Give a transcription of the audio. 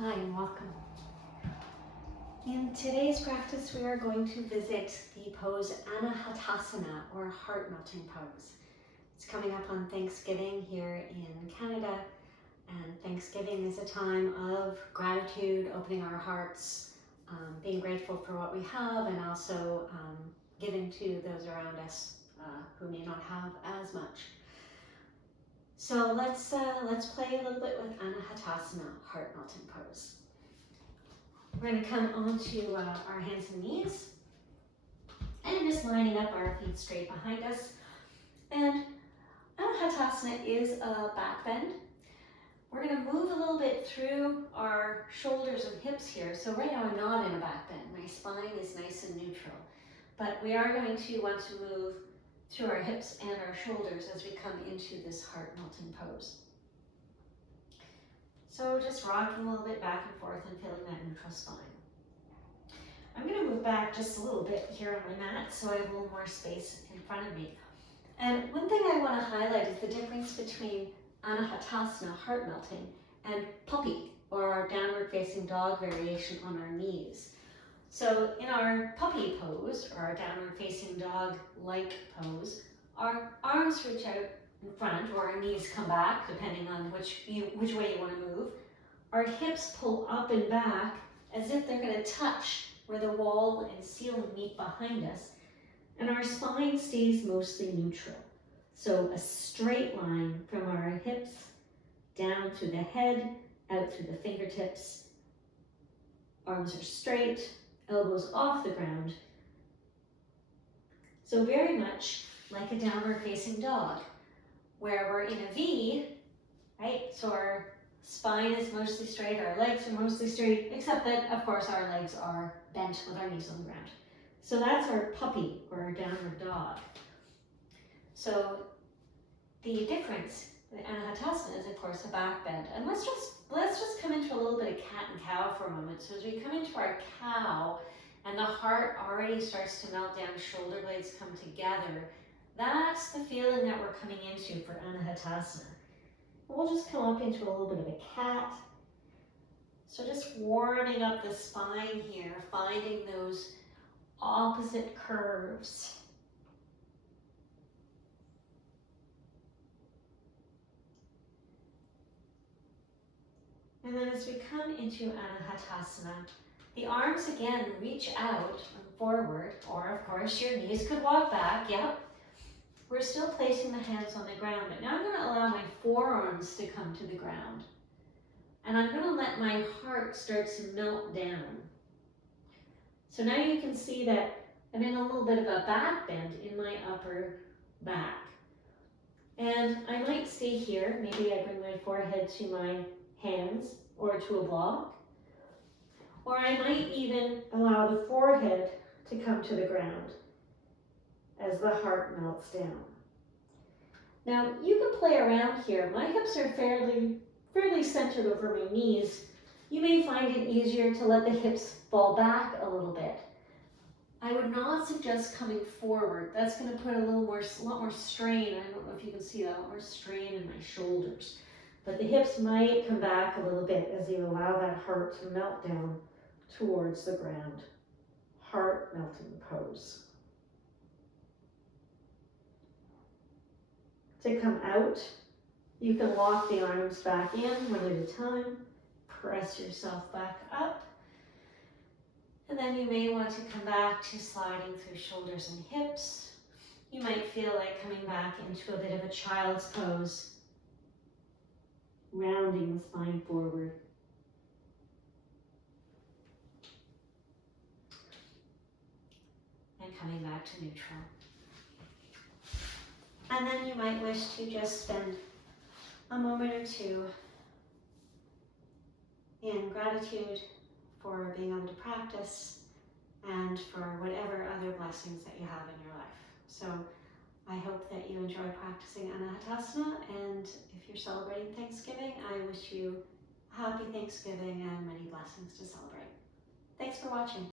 Hi and welcome. In today's practice, we are going to visit the pose Anahatasana, or heart-melting pose. It's coming up on Thanksgiving here in Canada, and Thanksgiving is a time of gratitude, opening our hearts, being grateful for what we have, and also giving to those around us who may not have as much. So let's play a little bit with Anahatasana, heart-melting pose. We're going to come onto our hands and knees and just lining up our feet straight behind us. And Anahatasana is a back bend. We're going to move a little bit through our shoulders and hips here. So right now I'm not in a back bend. My spine is nice and neutral. But we are going to want to move through our hips and our shoulders as we come into this heart-melting pose. So just rocking a little bit back and forth and feeling that neutral spine. I'm going to move back just a little bit here on my mat so I have a little more space in front of me. And one thing I want to highlight is the difference between Anahatasana, heart melting, and puppy, or our downward facing dog variation on our knees. So in our puppy pose, or our downward facing dog-like pose, our arms reach out in front, or our knees come back, depending on which way you want to move. Our hips pull up and back as if they're going to touch where the wall and ceiling meet behind us, and our spine stays mostly neutral. So a straight line from our hips down through the head, out through the fingertips. Arms are straight, elbows off the ground. So very much like a downward facing dog, where we're in a V, right? So our spine is mostly straight, our legs are mostly straight, except that, of course, our legs are bent with our knees on the ground. So that's our puppy, or our downward dog. So the difference, the Anahatasana is, of course, a back bend. And let's just come into a little bit of cat and cow for a moment. So as we come into our cow, and the heart already starts to melt down, shoulder blades come together, that's the feeling that we're coming into for Anahatasana. We'll just come up into a little bit of a cat. So just warming up the spine here, finding those opposite curves. And then as we come into Anahatasana, the arms again reach out and forward, or of course your knees could walk back, yep. We're still placing the hands on the ground, but now I'm going to allow my forearms to come to the ground. And I'm going to let my heart start to melt down. So now you can see that I'm in a little bit of a back bend in my upper back. And I might stay here. Maybe I bring my forehead to my hands or to a block. Or I might even allow the forehead to come to the ground as the heart melts down. Now you can play around here. My hips are fairly centered over my knees. You may find it easier to let the hips fall back a little bit. I would not suggest coming forward. That's going to put a lot more strain. I don't know if you can see that, a lot more strain in my shoulders. But the hips might come back a little bit as you allow that heart to melt down towards the ground. Heart melting pose. To come out, you can walk the arms back in one at a time. Press yourself back up. And then you may want to come back to sliding through shoulders and hips. You might feel like coming back into a bit of a child's pose, rounding the spine forward. And coming back to neutral. And then you might wish to just spend a moment or two in gratitude for being able to practice and for whatever other blessings that you have in your life. So I hope that you enjoy practicing Anahatasana, and if you're celebrating Thanksgiving, I wish you a happy Thanksgiving and many blessings to celebrate. Thanks for watching.